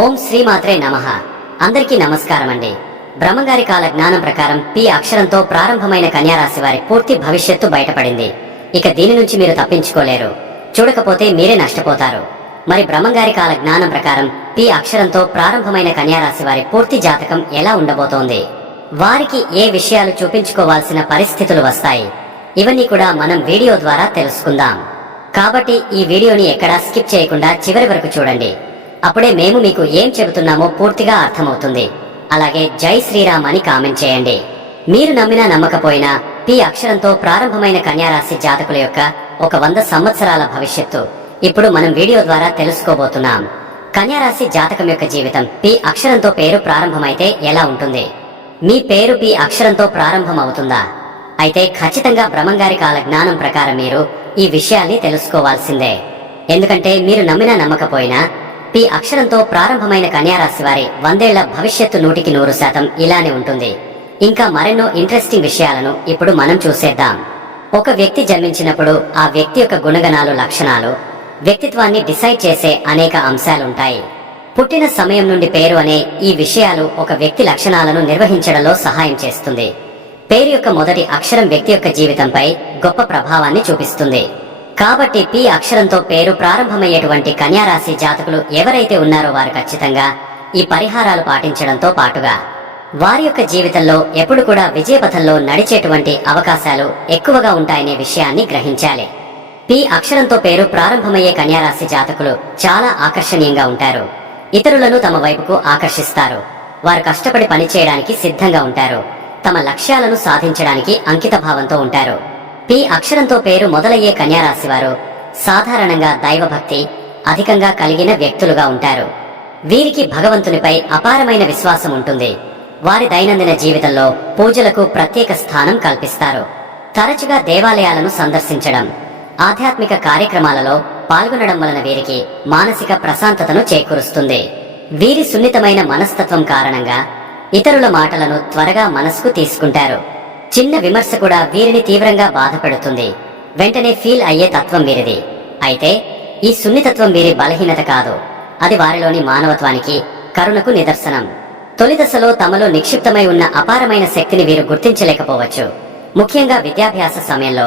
ఓం శ్రీమాత్రే నమః. అందరికీ నమస్కారం అండి బ్రహ్మంగారి కాల జ్ఞానం ప్రకారం పి అక్షరంతో ప్రారంభమైన కన్యారాశి వారి పూర్తి భవిష్యత్తు బయటపడింది. ఇక దీని నుంచి మీరు తప్పించుకోలేరు. చూడకపోతే మీరే నష్టపోతారు. మరి బ్రహ్మంగారి కాల జ్ఞానం ప్రకారం పి అక్షరంతో ప్రారంభమైన కన్యారాశి వారి పూర్తి జాతకం ఎలా ఉండబోతోంది? వారికి ఏ విషయాలు చూపించుకోవాల్సిన పరిస్థితులు వస్తాయి? ఇవన్నీ కూడా మనం వీడియో ద్వారా తెలుసుకుందాం. కాబట్టి ఈ వీడియోని ఎక్కడా స్కిప్ చేయకుండా చివరి వరకు చూడండి. అప్పుడే మేము మీకు ఏం చెబుతున్నామో పూర్తిగా అర్థమవుతుంది. అలాగే జై శ్రీరామ్ అని కామెంట్ చేయండి. మీరు నమ్మినా నమ్మకపోయినా పి అక్షరంతో ప్రారంభమైన కన్యారాశి జాతకుల యొక్క ఒక వంద సంవత్సరాల భవిష్యత్తు. ఇప్పుడు మనం వీడియో ద్వారా తెలుసుకోబోతున్నాం. కన్యారాశి జాతకం యొక్క జీవితం పి అక్షరంతో పేరు ప్రారంభమైతే ఎలా ఉంటుంది? మీ పేరు పి అక్షరంతో ప్రారంభం అవుతుందా అయితే ఖచ్చితంగా బ్రహ్మంగారి కాల జ్ఞానం ప్రకారం మీరు ఈ విషయాన్ని తెలుసుకోవాల్సిందే. ఎందుకంటే మీరు నమ్మినా నమ్మకపోయినా పి అక్షరంతో ప్రారంభమైన కన్యారాశి వారి వందేళ్ళ భవిష్యత్తు నూటికి నూరు శాతం ఇలానే ఉంటుంది. ఇంకా మరెన్నో ఇంట్రెస్టింగ్ విషయాలను ఇప్పుడు మనం చూసేద్దాం. ఒక వ్యక్తి జన్మించినప్పుడు ఆ వ్యక్తి యొక్క గుణగణాలు లక్షణాలు వ్యక్తిత్వాన్ని డిసైడ్ చేసే అనేక అంశాలుంటాయి. పుట్టిన సమయం నుండి పేరు అనే ఈ విషయాలు ఒక వ్యక్తి లక్షణాలను నిర్వహించడంలో సహాయం చేస్తుంది. పేరు యొక్క మొదటి అక్షరం వ్యక్తి యొక్క జీవితంపై గొప్ప ప్రభావాన్ని చూపిస్తుంది. కాబట్టి పి అక్షరంతో పేరు ప్రారంభమయ్యేటువంటి కన్యారాశి జాతకులు ఎవరైతే ఉన్నారో వారు ఖచ్చితంగా ఈ పరిహారాలు పాటించడంతో పాటుగా వారి యొక్క జీవితంలో ఎప్పుడు కూడా విజయపథంలో నడిచేటువంటి అవకాశాలు ఎక్కువగా ఉంటాయనే విషయాన్ని గ్రహించాలి. పి అక్షరంతో పేరు ప్రారంభమయ్యే కన్యారాశి జాతకులు చాలా ఆకర్షణీయంగా ఉంటారు. ఇతరులను తమ వైపుకు ఆకర్షిస్తారు. వారు కష్టపడి పనిచేయడానికి సిద్ధంగా ఉంటారు. తమ లక్ష్యాలను సాధించడానికి అంకిత భావంతో ఉంటారు. పి అక్షరంతో పేరు మొదలయ్యే కన్యారాశి వారు సాధారణంగా దైవభక్తి అధికంగా కలిగిన వ్యక్తులుగా ఉంటారు. వీరికి భగవంతునిపై అపారమైన విశ్వాసం ఉంటుంది. వారి దైనందిన జీవితంలో పూజలకు ప్రత్యేక స్థానం కల్పిస్తారు. తరచుగా దేవాలయాలను సందర్శించడం ఆధ్యాత్మిక కార్యక్రమాలలో పాల్గొనడం వలన వీరికి మానసిక ప్రశాంతతను చేకూరుస్తుంది. వీరి సున్నితమైన మనస్తత్వం కారణంగా ఇతరుల మాటలను త్వరగా మనసుకు తీసుకుంటారు. చిన్న విమర్శ కూడా వీరిని తీవ్రంగా బాధపెడుతుంది. వెంటనే ఫీల్ అయ్యే తత్వం వీరిది. అయితే ఈ సున్నితత్వం వీరి బలహీనత కాదు. అది వారిలోని మానవత్వానికి కరుణకు నిదర్శనం. తొలి దశలో తమలో నిక్షిప్తమై ఉన్న అపారమైన శక్తిని వీరు గుర్తించలేకపోవచ్చు. ముఖ్యంగా విద్యాభ్యాస సమయంలో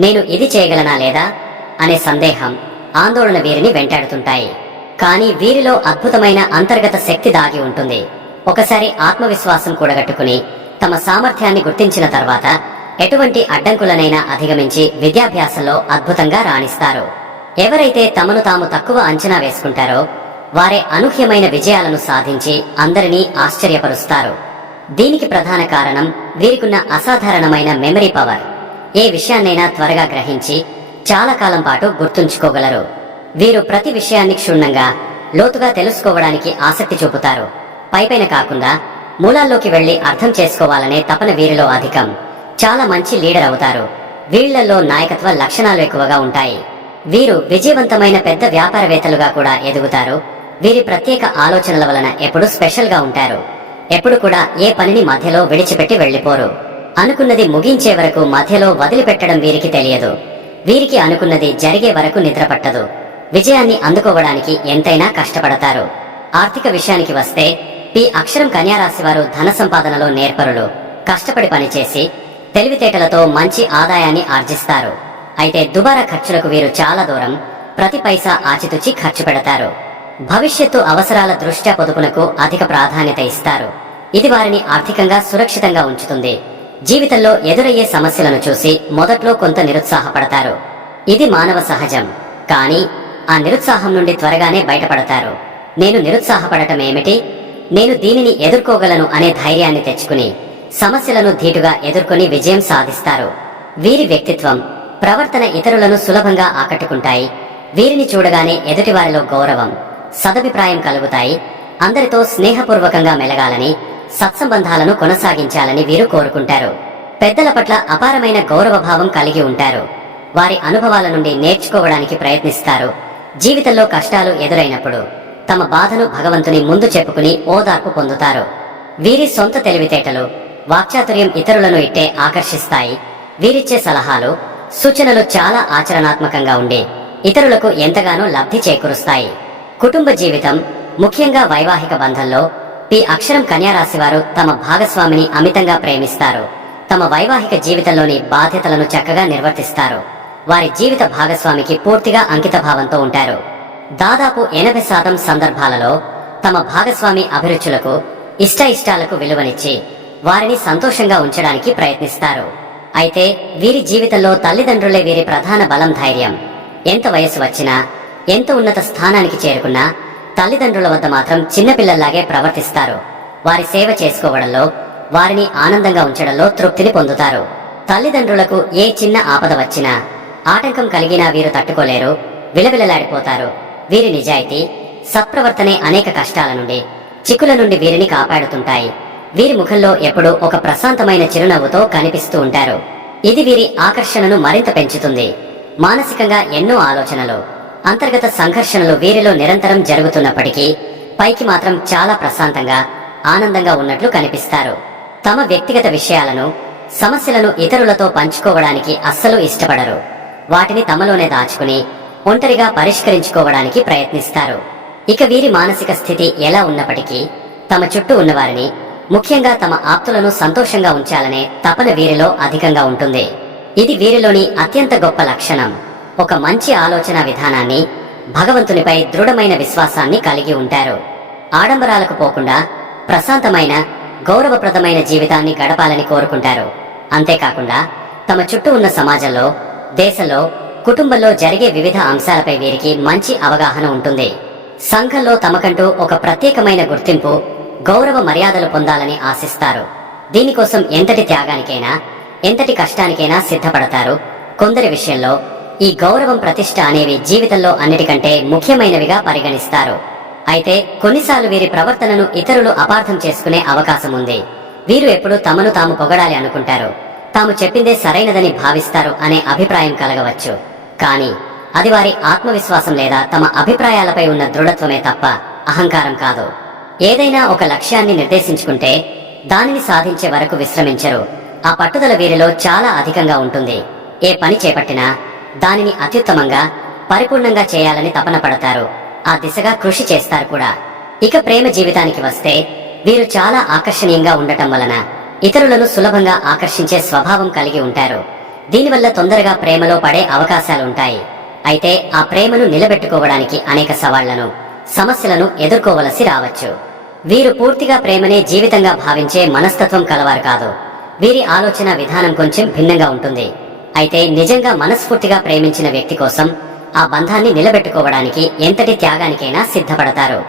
నేను ఇది చేయగలనా లేదా? అనే సందేహం ఆందోళన వీరిని వెంటాడుతుంటాయి. కానీ వీరిలో అద్భుతమైన అంతర్గత శక్తి దాగి ఉంటుంది. ఒకసారి ఆత్మవిశ్వాసం కూడగట్టుకుని తమ సామర్థ్యాన్ని గుర్తించిన తర్వాత ఎటువంటి అడ్డంకులనైనా అధిగమించి విద్యాభ్యాసంలో అద్భుతంగా రాణిస్తారు. ఎవరైతే తమను తాము తక్కువ అంచనా వేసుకుంటారో వారే అనూహ్యమైన విజయాలను సాధించి అందరినీ ఆశ్చర్యపరుస్తారు. దీనికి ప్రధాన కారణం వీరికున్న అసాధారణమైన మెమరీ పవర్. ఏ విషయాన్నైనా త్వరగా గ్రహించి చాలా కాలం పాటు గుర్తుంచుకోగలరు. వీరు ప్రతి విషయాన్ని క్షుణ్ణంగా లోతుగా తెలుసుకోవడానికి ఆసక్తి చూపుతారు. పైపైన కాకుండా మూలాల్లోకి వెళ్ళి అర్థం చేసుకోవాలనే తపన వీరిలో అధికం. చాలా మంచి లీడర్ అవుతారు. వీళ్ళలో నాయకత్వ లక్షణాలు ఎక్కువగా ఉంటాయి. వీరు విజయవంతమైన పెద్ద వ్యాపారవేత్తలుగా కూడా ఎదుగుతారు. వీరి ప్రత్యేక ఆలోచనల వలన ఎప్పుడు స్పెషల్గా ఉంటారు. ఎప్పుడు కూడా ఏ పనిని మధ్యలో విడిచిపెట్టి వెళ్ళిపోరు అనుకున్నది ముగించే వరకు మధ్యలో వదిలిపెట్టడం వీరికి తెలియదు. వీరికి అనుకున్నది జరిగే వరకు నిద్రపట్టదు. విజయాన్ని అందుకోవడానికి ఎంతైనా కష్టపడతారు. ఆర్థిక విషయానికి వస్తే పి అక్షరం కన్యారాశి వారు ధన సంపాదనలో నేర్పరులు. కష్టపడి పనిచేసి తెలివితేటలతో మంచి ఆదాయాన్ని ఆర్జిస్తారు. అయితే దుబారా ఖర్చులకు వీరు చాలా దూరం. ప్రతి పైసా ఆచితూచి ఖర్చు పెడతారు. భవిష్యత్తు అవసరాల దృష్ట్యా పొదుపునకు అధిక ప్రాధాన్యత ఇస్తారు. ఇది వారిని ఆర్థికంగా సురక్షితంగా ఉంచుతుంది. జీవితంలో ఎదురయ్యే సమస్యలను చూసి మొదట్లో కొంత నిరుత్సాహపడతారు. ఇది మానవ సహజం. కానీ ఆ నిరుత్సాహం నుండి త్వరగానే బయటపడతారు. నేను నిరుత్సాహపడటం ఏమిటి? నేను దీనిని ఎదుర్కోగలను అనే ధైర్యాన్ని తెచ్చుకుని సమస్యలను ధీటుగా ఎదుర్కొని విజయం సాధిస్తారు. వీరి వ్యక్తిత్వం ప్రవర్తన ఇతరులను సులభంగా ఆకట్టుకుంటాయి. వీరిని చూడగానే ఎదుటివారిలో గౌరవం సదభిప్రాయం కలుగుతాయి. అందరితో స్నేహపూర్వకంగా మెలగాలని సత్సంబంధాలను కొనసాగించాలని వీరు కోరుకుంటారు. పెద్దల పట్ల అపారమైన గౌరవభావం కలిగి ఉంటారు. వారి అనుభవాల నుండి నేర్చుకోవడానికి ప్రయత్నిస్తారు. జీవితంలో కష్టాలు ఎదురైనప్పుడు తమ బాధను భగవంతుని ముందు చెప్పుకుని ఓదార్పు పొందుతారు. వీరి సొంత తెలివితేటలు వాక్చాతుర్యం ఇతరులను ఇట్టే ఆకర్షిస్తాయి. వీరిచ్చే సలహాలు సూచనలు చాలా ఆచరణాత్మకంగా ఉండి. ఇతరులకు ఎంతగానో లబ్ధి చేకూరుస్తాయి. కుటుంబ జీవితం ముఖ్యంగా వైవాహిక బంధంలో పి అక్షరం కన్యారాశి వారు తమ భాగస్వామిని అమితంగా ప్రేమిస్తారు. తమ వైవాహిక జీవితంలోని బాధ్యతలను చక్కగా నిర్వర్తిస్తారు. వారి జీవిత భాగస్వామికి పూర్తిగా అంకితభావంతో ఉంటారు. దాదాపు ఎనభై శాతం సందర్భాలలో తమ భాగస్వామి అభిరుచులకు ఇష్ట ఇష్టాలకు విలువనిచ్చి వారిని సంతోషంగా ఉంచడానికి ప్రయత్నిస్తారు. అయితే వీరి జీవితంలో తల్లిదండ్రులే వీరి ప్రధాన బలం ధైర్యం. ఎంత వయసు వచ్చినా ఎంత ఉన్నత స్థానానికి చేరుకున్నా తల్లిదండ్రుల వద్ద మాత్రం చిన్నపిల్లల్లాగే ప్రవర్తిస్తారు. వారి సేవ చేసుకోవడంలో వారిని ఆనందంగా ఉంచడంలో తృప్తిని పొందుతారు. తల్లిదండ్రులకు ఏ చిన్న ఆపద వచ్చినా ఆటంకం కలిగినా వీరు తట్టుకోలేరు విలవిలలాడిపోతారు. వీరి నిజాయితీ సత్ప్రవర్తనే అనేక కష్టాల నుండి చిక్కుల నుండి వీరిని కాపాడుతుంటాయి. వీరి ముఖంలో ఎప్పుడూ ఒక ప్రశాంతమైన చిరునవ్వుతో కనిపిస్తూ ఉంటారు. ఇది వీరి ఆకర్షణను మరింత పెంచుతుంది. మానసికంగా ఎన్నో ఆలోచనలు అంతర్గత సంఘర్షణలు వీరిలో నిరంతరం జరుగుతున్నప్పటికీ పైకి మాత్రం చాలా ప్రశాంతంగా ఆనందంగా ఉన్నట్లు కనిపిస్తారు. తమ వ్యక్తిగత విషయాలను సమస్యలను ఇతరులతో పంచుకోవడానికి అస్సలు ఇష్టపడరు. వాటిని తమలోనే దాచుకుని ఒంటరిగా పరిష్కరించుకోవడానికి ప్రయత్నిస్తారు. ఇక వీరి మానసిక స్థితి ఎలా ఉన్నప్పటికీ తమ చుట్టూ ఉన్నవారిని ముఖ్యంగా తమ ఆప్తులను సంతోషంగా ఉంచాలనే తపన వీరిలో అధికంగా ఉంటుంది. ఇది వీరిలోని అత్యంత గొప్ప లక్షణం. ఒక మంచి ఆలోచన విధానాన్ని భగవంతునిపై దృఢమైన విశ్వాసాన్ని కలిగి ఉంటారు. ఆడంబరాలకు పోకుండా ప్రశాంతమైన గౌరవప్రదమైన జీవితాన్ని గడపాలని కోరుకుంటారు. అంతేకాకుండా తమ చుట్టూ ఉన్న సమాజంలో దేశంలో కుటుంబంలో జరిగే వివిధ అంశాలపై వీరికి మంచి అవగాహన ఉంటుంది. సంఘంలో తమకంటూ ఒక ప్రత్యేకమైన గుర్తింపు గౌరవ మర్యాదలు పొందాలని ఆశిస్తారు. దీనికోసం ఎంతటి త్యాగానికైనా ఎంతటి కష్టానికైనా సిద్ధపడతారు. కొందరి విషయంలో ఈ గౌరవం ప్రతిష్ట అనేవి జీవితంలో అన్నిటికంటే ముఖ్యమైనవిగా పరిగణిస్తారు. అయితే కొన్నిసార్లు వీరి ప్రవర్తనను ఇతరులు అపార్థం చేసుకునే అవకాశం ఉంది. వీరు ఎప్పుడు తమను తాము పొగడాలి అనుకుంటారు. తాము చెప్పిందే సరైనదని భావిస్తారు అనే అభిప్రాయం కలగవచ్చు. కానీ అది వారి ఆత్మవిశ్వాసం లేదా తమ అభిప్రాయాలపై ఉన్న దృఢత్వమే తప్ప అహంకారం కాదు. ఏదైనా ఒక లక్ష్యాన్ని నిర్దేశించుకుంటే దానిని సాధించే వరకు విశ్రమించరు. ఆ పట్టుదల వీరిలో చాలా అధికంగా ఉంటుంది. ఏ పని చేపట్టినా దానిని అత్యుత్తమంగా పరిపూర్ణంగా చేయాలని తపన పడతారు. ఆ దిశగా కృషి చేస్తారు కూడా. ఇక ప్రేమ జీవితానికి వస్తే వీరు చాలా ఆకర్షణీయంగా ఉండటం వలన ఇతరులను సులభంగా ఆకర్షించే స్వభావం కలిగి ఉంటారు. దీనివల్ల తొందరగా ప్రేమలో పడే అవకాశాలుంటాయి. అయితే ఆ ప్రేమను నిలబెట్టుకోవడానికి అనేక సవాళ్ళను సమస్యలను ఎదుర్కోవలసి రావచ్చు. వీరు పూర్తిగా ప్రేమనే జీవితంగా భావించే మనస్తత్వం కలవారు కాదు. వీరి ఆలోచన విధానం కొంచెం భిన్నంగా ఉంటుంది. అయితే నిజంగా మనస్ఫూర్తిగా ప్రేమించిన వ్యక్తి కోసం ఆ బంధాన్ని నిలబెట్టుకోవడానికి ఎంతటి త్యాగానికైనా సిద్ధపడతారు.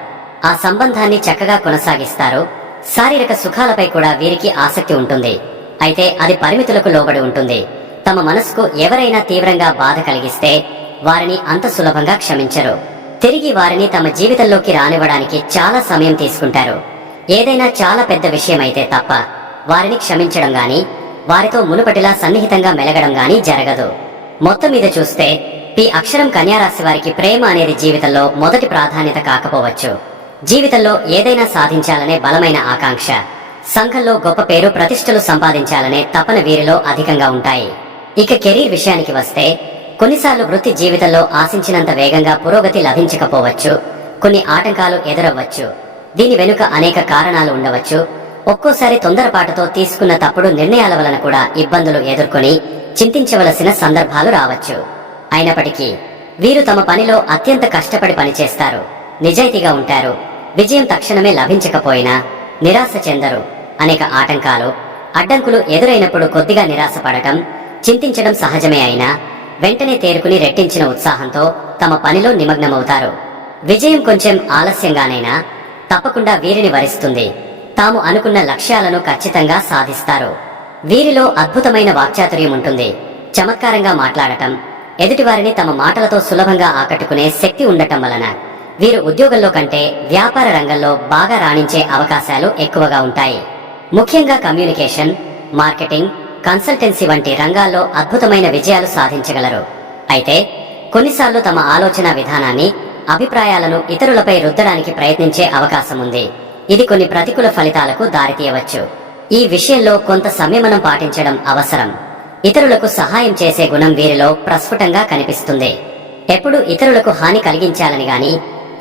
ఆ సంబంధాన్ని చక్కగా కొనసాగిస్తారు. శారీరక సుఖాలపై కూడా వీరికి ఆసక్తి ఉంటుంది. అయితే అది పరిమితులకు లోబడి ఉంటుంది. తమ మనసుకు ఎవరైనా తీవ్రంగా బాధ కలిగిస్తే వారిని అంత సులభంగా క్షమించరు. తిరిగి వారిని తమ జీవితంలోకి రానివ్వడానికి చాలా సమయం తీసుకుంటారు. ఏదైనా చాలా పెద్ద విషయమైతే తప్ప వారిని క్షమించడం గాని వారితో మునుపటిలా సన్నిహితంగా మెలగడం గాని జరగదు. మొత్తం మీద చూస్తే పి అక్షరం కన్యారాశి వారికి ప్రేమ అనేది జీవితంలో మొదటి ప్రాధాన్యత కాకపోవచ్చు. జీవితంలో ఏదైనా సాధించాలనే బలమైన ఆకాంక్ష సంఘంలో గొప్ప పేరు ప్రతిష్టలు సంపాదించాలనే తపన వీరిలో అధికంగా ఉంటాయి. ఇక కెరీర్ విషయానికి వస్తే కొన్నిసార్లు వృత్తి జీవితంలో ఆశించినంత వేగంగా పురోగతి లభించకపోవచ్చు కొన్ని ఆటంకాలు ఎదురవ్వచ్చు దీని వెనుక అనేక కారణాలు ఉండవచ్చు ఒక్కోసారి తొందరపాటుతో తీసుకున్న తప్పుడు నిర్ణయాల వలన కూడా ఇబ్బందులు ఎదుర్కొని చింతించవలసిన సందర్భాలు రావచ్చు. అయినప్పటికీ వీరు తమ పనిలో అత్యంత కష్టపడి పనిచేస్తారు నిజాయితీగా ఉంటారు విజయం తక్షణమే లభించకపోయినా నిరాశ చెందరు అనేక ఆటంకాలు అడ్డంకులు ఎదురైనప్పుడు కొద్దిగా నిరాశ పడటం చింతించడం సహజమే అయినా వెంటనే తేరుకుని రెట్టించిన ఉత్సాహంతో తమ పనిలో నిమగ్నమవుతారు. విజయం కొంచెం ఆలస్యంగానైనా తప్పకుండా వీరిని వరిస్తుంది. తాము అనుకున్న లక్ష్యాలను ఖచ్చితంగా సాధిస్తారు. వీరిలో అద్భుతమైన వాక్చాతుర్యం ఉంటుంది. చమత్కారంగా మాట్లాడటం ఎదుటివారిని తమ మాటలతో సులభంగా ఆకట్టుకునే శక్తి ఉండటం వలన వీరు ఉద్యోగంలో కంటే వ్యాపార రంగంలో బాగా రాణించే అవకాశాలు ఎక్కువగా ఉంటాయి. ముఖ్యంగా కమ్యూనికేషన్ మార్కెటింగ్ కన్సల్టెన్సీ వంటి రంగాల్లో అద్భుతమైన విజయాలు సాధించగలరు. అయితే కొన్నిసార్లు తమ ఆలోచన విధానాన్ని అభిప్రాయాలను ఇతరులపై రుద్దడానికి ప్రయత్నించే అవకాశం ఉంది ఇది కొన్ని ప్రతికూల ఫలితాలకు దారితీయవచ్చు. ఈ విషయంలో కొంత సంయమనం పాటించడం అవసరం. ఇతరులకు సహాయం చేసే గుణం వీరిలో ప్రస్ఫుటంగా కనిపిస్తుంది. ఎప్పుడు ఇతరులకు హాని కలిగించాలని గాని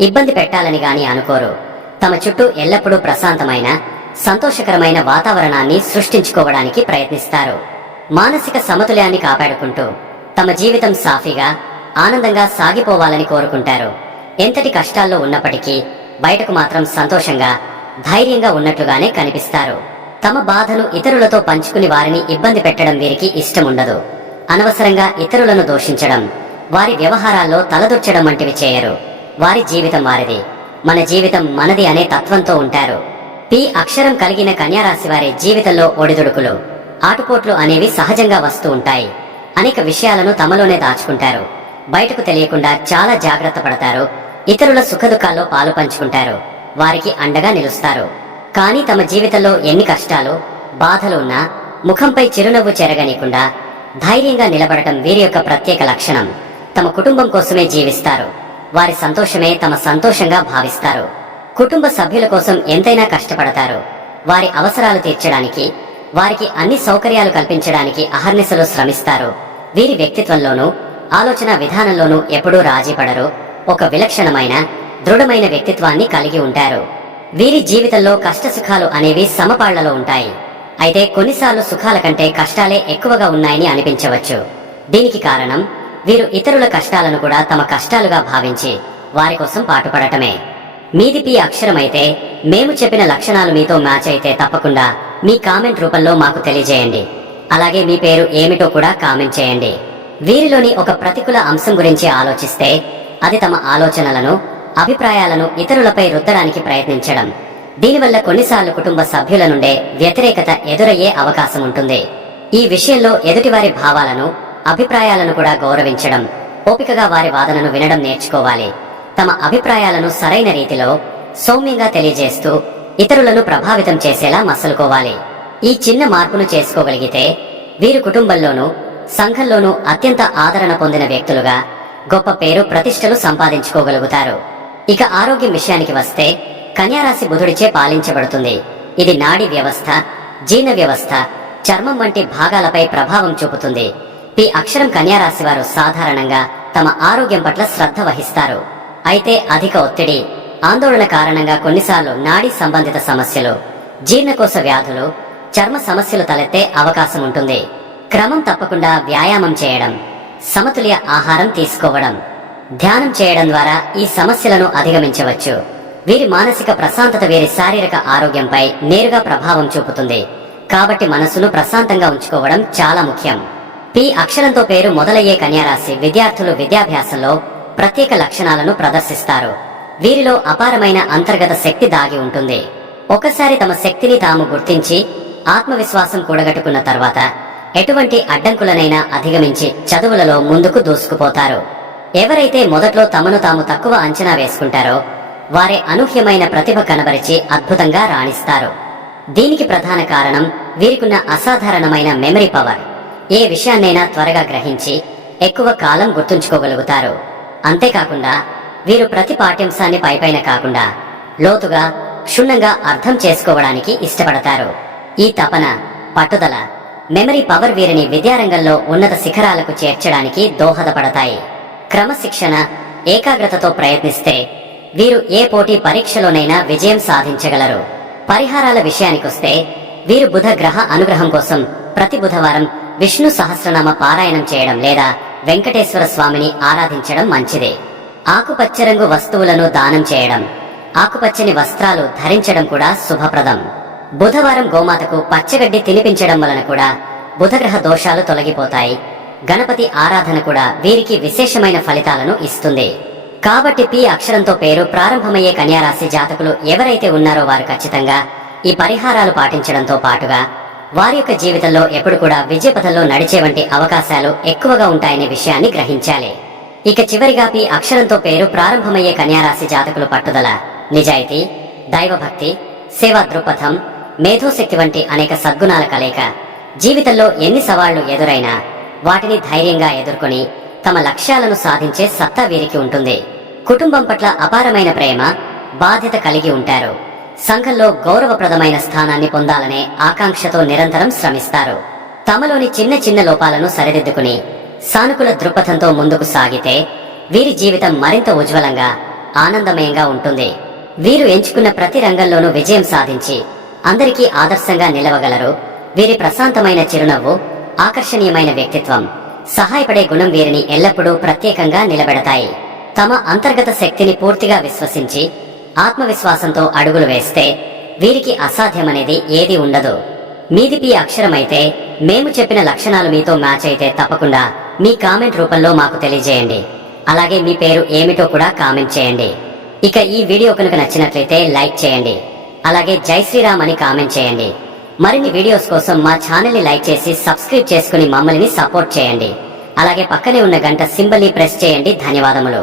ఇబ్బంది పెట్టాలని గాని అనుకోరు. తమ చుట్టూ ఎల్లప్పుడూ ప్రశాంతమైన సంతోషకరమైన వాతావరణాన్ని సృష్టించుకోవడానికి ప్రయత్నిస్తారు. మానసిక సమతుల్యాన్ని కాపాడుకుంటూ తమ జీవితం సాఫీగా ఆనందంగా సాగిపోవాలని కోరుకుంటారు. ఎంతటి కష్టాల్లో ఉన్నప్పటికీ బయటకు మాత్రం సంతోషంగా ధైర్యంగా ఉన్నట్లుగానే కనిపిస్తారు. తమ బాధను ఇతరులతో పంచుకుని వారిని ఇబ్బంది పెట్టడం వీరికి ఇష్టముండదు. అనవసరంగా ఇతరులను దూషించడం వారి వ్యవహారాల్లో తలదొచ్చడం వంటివి చేయరు. వారి జీవితం వారిది. మన జీవితం మనది అనే తత్వంతో ఉంటారు. పి అక్షరం కలిగిన కన్యారాశి వారి జీవితంలో ఒడిదుడుకులు. ఆటుపోట్లు అనేవి సహజంగా వస్తూ ఉంటాయి. అనేక విషయాలను తమలోనే దాచుకుంటారు. బయటకు తెలియకుండా చాలా జాగ్రత్త పడతారు. ఇతరుల సుఖదుఖాల్లో పాలు పంచుకుంటారు. వారికి అండగా నిలుస్తారు. కానీ తమ జీవితంలో ఎన్ని కష్టాలు బాధలు ఉన్నా ముఖంపై చిరునవ్వు చెరగనీయకుండా ధైర్యంగా నిలబడటం వీరి యొక్క ప్రత్యేక లక్షణం. తమ కుటుంబం కోసమే జీవిస్తారు. వారి సంతోషమే తమ సంతోషంగా భావిస్తారు. కుటుంబ సభ్యుల కోసం ఎంతైనా కష్టపడతారు. వారి అవసరాలు తీర్చడానికి వారికి అన్ని సౌకర్యాలు కల్పించడానికి అహర్నిశలు శ్రమిస్తారు. వీరి వ్యక్తిత్వంలోనూ ఆలోచన విధానంలోనూ ఎప్పుడూ రాజీపడరు ఒక విలక్షణమైన దృఢమైన వ్యక్తిత్వాన్ని కలిగి ఉంటారు. వీరి జీవితంలో కష్ట సుఖాలు అనేవి సమపాళ్ళలో ఉంటాయి. అయితే కొన్నిసార్లు సుఖాల కంటే కష్టాలే ఎక్కువగా ఉన్నాయని అనిపించవచ్చు. దీనికి కారణం వీరు ఇతరుల కష్టాలను కూడా తమ కష్టాలుగా భావించి వారి కోసం పాటుపడటమే. మీది పి అక్షరమైతే మేము చెప్పిన లక్షణాలు మీతో మ్యాచ్ అయితే తప్పకుండా మీ కామెంట్ రూపంలో మాకు తెలియజేయండి. అలాగే మీ పేరు ఏమిటో కూడా కామెంట్ చేయండి. వీరిలోని ఒక ప్రతికూల అంశం గురించి ఆలోచిస్తే అది తమ ఆలోచనలను అభిప్రాయాలను ఇతరులపై రుద్దడానికి ప్రయత్నించడం. దీనివల్ల కొన్నిసార్లు కుటుంబ సభ్యుల నుండే వ్యతిరేకత ఎదురయ్యే అవకాశం ఉంటుంది. ఈ విషయంలో ఎదుటివారి భావాలను అభిప్రాయాలను కూడా గౌరవించడం ఓపికగా వారి వాదనను వినడం నేర్చుకోవాలి. తమ అభిప్రాయాలను సరైన రీతిలో సౌమ్యంగా తెలియజేస్తూ ఇతరులను ప్రభావితం చేసేలా మసలుకోవాలి. ఈ చిన్న మార్పును చేసుకోగలిగితే వీరు కుటుంబంలోనూ సంఘంలోనూ అత్యంత ఆదరణ పొందిన వ్యక్తులుగా గొప్ప పేరు ప్రతిష్టలు సంపాదించుకోగలుగుతారు. ఇక ఆరోగ్యం విషయానికి వస్తే కన్యారాశి బుధుడిచే పాలించబడుతుంది. ఇది నాడీ వ్యవస్థ జీర్ణ వ్యవస్థ చర్మం వంటి భాగాలపై ప్రభావం చూపుతుంది. పి అక్షరం కన్యారాశి వారు సాధారణంగా తమ ఆరోగ్యం పట్ల శ్రద్ధ వహిస్తారు. అయితే అధిక ఒత్తిడి ఆందోళన కారణంగా కొన్నిసార్లు నాడీ సంబంధిత సమస్యలు జీర్ణకోశ వ్యాధులు చర్మ సమస్యలు తలెత్తే అవకాశం ఉంటుంది. క్రమం తప్పకుండా వ్యాయామం చేయడం సమతుల్య ఆహారం తీసుకోవడం ధ్యానం చేయడం ద్వారా ఈ సమస్యలను అధిగమించవచ్చు. వీరి మానసిక ప్రశాంతత వీరి శారీరక ఆరోగ్యంపై నేరుగా ప్రభావం చూపుతుంది. కాబట్టి మనసును ప్రశాంతంగా ఉంచుకోవడం చాలా ముఖ్యం. పి అక్షరంతో పేరు మొదలయ్యే కన్యారాశి విద్యార్థులు విద్యాభ్యాసంలో ప్రత్యేక లక్షణాలను ప్రదర్శిస్తారు. వీరిలో అపారమైన అంతర్గత శక్తి దాగి ఉంటుంది. ఒకసారి తమ శక్తిని తాము గుర్తించి ఆత్మవిశ్వాసం కూడగట్టుకున్న తర్వాత ఎటువంటి అడ్డంకులనైనా అధిగమించి చదువులలో ముందుకు దూసుకుపోతారు. ఎవరైతే మొదట్లో తమను తాము తక్కువ అంచనా వేసుకుంటారో వారే అనూహ్యమైన ప్రతిభ కనబరిచి అద్భుతంగా రాణిస్తారు. దీనికి ప్రధాన కారణం వీరికున్న అసాధారణమైన మెమరీ పవర్ ఏ విషయాన్నైనా త్వరగా గ్రహించి ఎక్కువ కాలం గుర్తుంచుకోగలుగుతారు. అంతేకాకుండా వీరు ప్రతి పాఠ్యాంశాన్ని పైపైన కాకుండా లోతుగా క్షుణ్ణంగా అర్థం చేసుకోవడానికి ఇష్టపడతారు. ఈ తపన పట్టుదల మెమరీ పవర్ వీరిని విద్యారంగంలో ఉన్నత శిఖరాలకు చేర్చడానికి దోహదపడతాయి. క్రమశిక్షణ ఏకాగ్రతతో ప్రయత్నిస్తే వీరు ఏ పోటీ పరీక్షలోనైనా విజయం సాధించగలరు. పరిహారాల విషయానికొస్తే వీరు బుధ గ్రహ అనుగ్రహం కోసం ప్రతి బుధవారం విష్ణు సహస్రనామ పారాయణం చేయడం లేదా వెంకటేశ్వర స్వామిని ఆరాధించడం మంచిదే. ఆకుపచ్చ రంగు వస్తువులను దానం చేయడం ఆకుపచ్చని వస్త్రాలు ధరించడం కూడా శుభప్రదం. బుధవారం గోమాతకు పచ్చగడ్డి తినిపించడం వలన కూడా బుధగ్రహ దోషాలు తొలగిపోతాయి. గణపతి ఆరాధన కూడా వీరికి విశేషమైన ఫలితాలను ఇస్తుంది. కాబట్టి పి అక్షరంతో పేరు ప్రారంభమయ్యే కన్యారాశి జాతకులు ఎవరైతే ఉన్నారో వారు ఖచ్చితంగా ఈ పరిహారాలు పాటించడంతో పాటుగా వారి యొక్క జీవితంలో ఎప్పుడు కూడా విజయపథంలో నడిచే వంటి అవకాశాలు ఎక్కువగా ఉంటాయనే విషయాన్ని గ్రహించాలి. ఇక చివరిగా పి అక్షరంతో పేరు ప్రారంభమయ్యే కన్యారాశి జాతకులు పట్టుదల నిజాయితీ దైవభక్తి సేవా దృక్పథం మేధోశక్తి వంటి అనేక సద్గుణాల కలయిక. జీవితంలో ఎన్ని సవాళ్ళు ఎదురైనా వాటిని ధైర్యంగా ఎదుర్కొని తమ లక్ష్యాలను సాధించే సత్తా వీరికి ఉంటుంది. కుటుంబం పట్ల అపారమైన ప్రేమ బాధ్యత కలిగి ఉంటారు. సంఘంలో గౌరవప్రదమైన స్థానాన్ని పొందాలనే ఆకాంక్షతో నిరంతరం శ్రమిస్తారు. తమలోని చిన్న చిన్న లోపాలను సరిదిద్దుకుని సానుకూల దృక్పథంతో ముందుకు సాగితే వీరి జీవితం మరింత ఉజ్వలంగా ఆనందమయంగా ఉంటుంది. వీరు ఎంచుకున్న ప్రతి రంగంలోనూ విజయం సాధించి అందరికీ ఆదర్శంగా నిలవగలరు. వీరి ప్రశాంతమైన చిరునవ్వు ఆకర్షణీయమైన వ్యక్తిత్వం సహాయపడే గుణం వీరిని ఎల్లప్పుడూ ప్రత్యేకంగా నిలబెడతాయి. తమ అంతర్గత శక్తిని పూర్తిగా విశ్వసించి ఆత్మవిశ్వాసంతో అడుగులు వేస్తే వీరికి అసాధ్యమనేది ఏది ఉండదు. మీది పి అక్షరమైతే మేము చెప్పిన లక్షణాలు మీతో మ్యాచ్ అయితే తప్పకుండా మీ కామెంట్ రూపంలో మాకు తెలియజేయండి. అలాగే మీ పేరు ఏమిటో కూడా కామెంట్ చేయండి. ఇక ఈ వీడియో కనుక నచ్చినట్లయితే లైక్ చేయండి. అలాగే జై శ్రీరామ్ అని కామెంట్ చేయండి. మరిన్ని వీడియోస్ కోసం మా ఛానల్ని లైక్ చేసి సబ్స్క్రైబ్ చేసుకుని మమ్మల్ని సపోర్ట్ చేయండి. అలాగే పక్కనే ఉన్న గంట సింబల్ని ప్రెస్ చేయండి. ధన్యవాదములు.